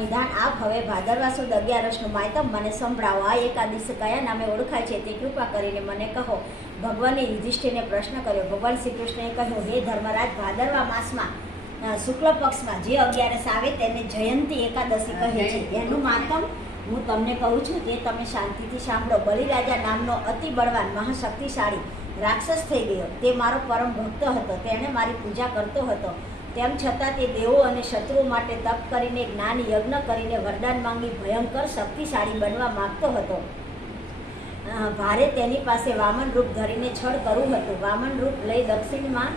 નિધાન આપ હવે ભાદરવા સુદ અગિયારસનું માયતમ મને સંભળાવો. આ એકાદશી કયા નામે ઓળખાય છે તે કૃપા કરીને મને કહો. ભગવાને યુધિષ્ઠિરને પ્રશ્ન કર્યો. ભગવાન શ્રી કૃષ્ણએ કહ્યું હે ધર્મરાજ ભાદરવા માસમાં શુક્લ પક્ષમાં જે અગિયારસ આવે તેને જયંતી એકાદશી કહે છે. એનું માતમ હું તમને કહું છું તે તમે શાંતિથી સાંભળો. બલિરાજા નામનો અતિ બળવાન મહાશક્તિશાળી રાક્ષસ થઈ ગયો. તે મારો પરમ ભક્ત હતો. તેણે મારી પૂજા કરતો હતો. તેમ છતાં તે દેવો અને શત્રુઓ માટે તપ કરીને, જ્ઞાન, યજ્ઞ કરીને વરદાન માંગી ભયંકર શક્તિશાળી બનવા માગતો હતો. ભારે તેની પાસે વામન રૂપ ધરીને છળ કરવું હતું. વામન રૂપ લઈ દક્ષિણમાં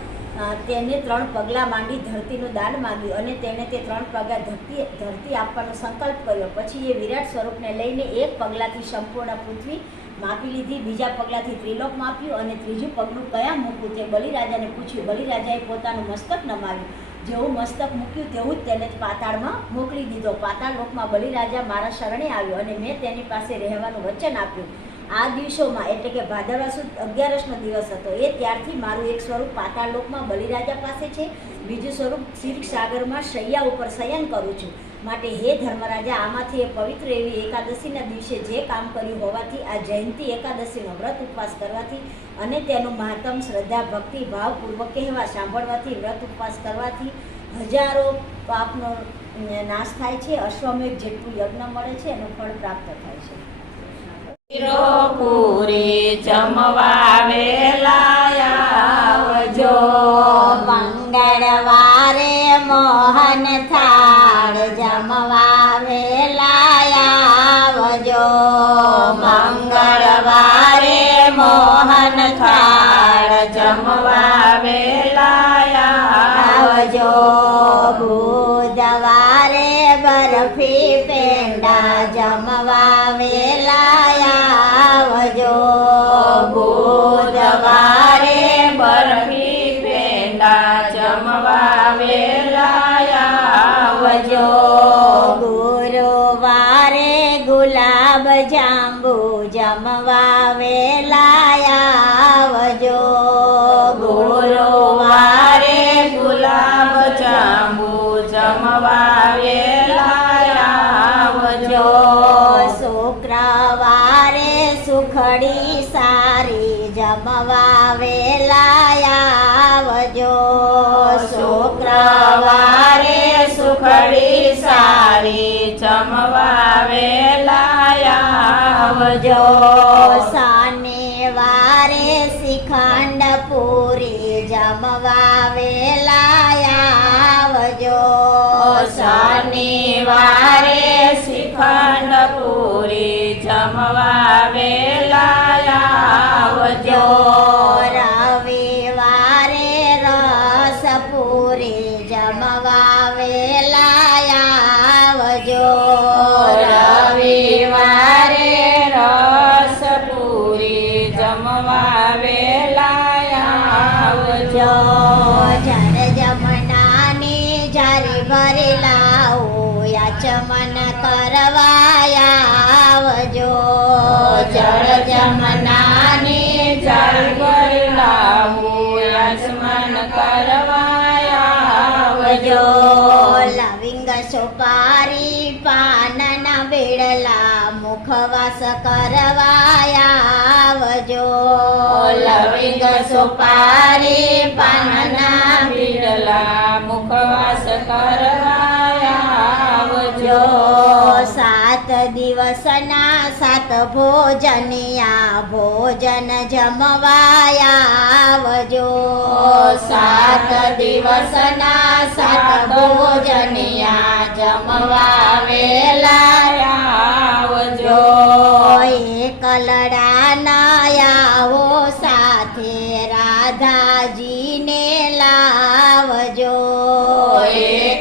તેને ત્રણ પગલાં માંડી ધરતીનું દાન માંગ્યું અને તેણે તે ત્રણ પગલાં ધરતી ધરતી આપવાનો સંકલ્પ કર્યો. પછી એ વિરાટ સ્વરૂપને લઈને એક પગલાંથી સંપૂર્ણ પૃથ્વી માપી લીધી, બીજા પગલાંથી ત્રિલોક માપ્યું અને ત્રીજું પગલું કયા મૂકવું તે બલિરાજાને પૂછ્યું. બલિરાજાએ પોતાનું મસ્તક નમાવ્યું. જેવું મસ્તક મૂક્યું તેવું જ તેને પાતાળમાં મોકલી દીધો. પાતાળ લોકમાં બલિરાજા મારા શરણે આવ્યો અને મેં તેની પાસે રહેવાનું વચન આપ્યું. આ દિવસોમાં એટલે કે ભાદરવા સુદ અગિયારસનો દિવસ હતો. એ ત્યારથી મારું એક સ્વરૂપ પાતાળ લોકમાં બલિરાજા પાસે છે. બીજું સ્વરૂપ ક્ષીર સાગરમાં શૈયા ઉપર શયન કરું છું. માટે હે ધર્મરાજા, આમાંથી એ પવિત્ર એવી એકાદશીના દિવસે જે કામ કર્યું હોવાથી આ જયંતિ એકાદશીનો વ્રત ઉપવાસ કરવાથી અને તેનું મહાત્મ શ્રદ્ધા, ભક્તિ, ભાવપૂર્વક કહેવા સાંભળવાથી વ્રત ઉપવાસ કરવાથી હજારો પાપનો નાશ થાય છે, અશ્વમેઘ જેટલું યજ્ઞ મળે છે, એનું ફળ પ્રાપ્ત થાય છે. જમવા બુધવારે બરફી પેંડા જમવા વેલાયા આવજો. બુધવારે બરફી પેંડા જમવા વેલાયા આવજો. ગુરુવારે ગુલાબ જાંબુ જમવા વેલા શુક્રવારે સુખડી સારી જમવા વેલા આવજો શનિવારે શિખંડ પૂરી જમવા વેલાયાવજો આવજો શનિવારે શિખંડ પૂરી જમવા વેલા આવજો લાવો કરવાયા કરવા આવજો જળ જમનાની જળ ભરલાવું યજમાન કરવા આવજો લવિંગ સોપારી પાનના બેડલા મુખવાસ કરવાયા આવજો લવિંગ સુપારી પાનના બેડલા મુખવાસ કરવા દિવસના સાત ભોજનિયા ભોજન જમવાયાવજો સાત દિવસના સાત ભોજનિયા જમવા વેલા આવજો એકલડા નાયાઓ સાથે રાધાજીને લાવજો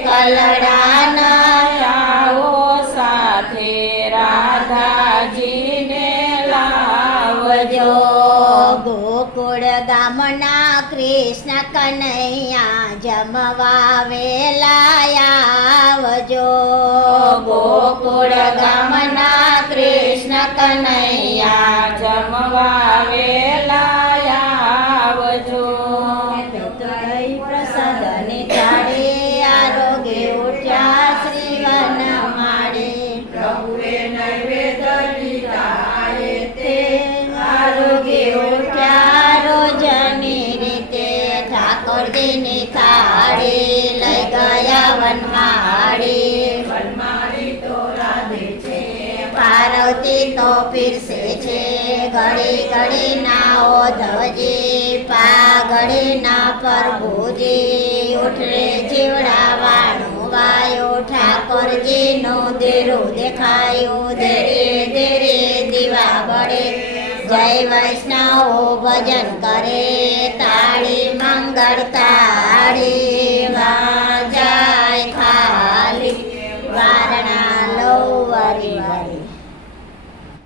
કલડાના રાધાજીને લાવજો. ગોકુળ ગામના કૃષ્ણ કનૈયા જમવા વેલા પાર્વતી તો પીરસે છે. ઘડી ઘડી ના ઓધજી પાઘડી ના પ્રભુજી ઉઠરે જીવડાવાણું વાયો, ઠાકોરજીનું દેરું દેખાયું. ધીરે ધીરે દીવા બળે જય વૈષ્ણવ ભજન કરે.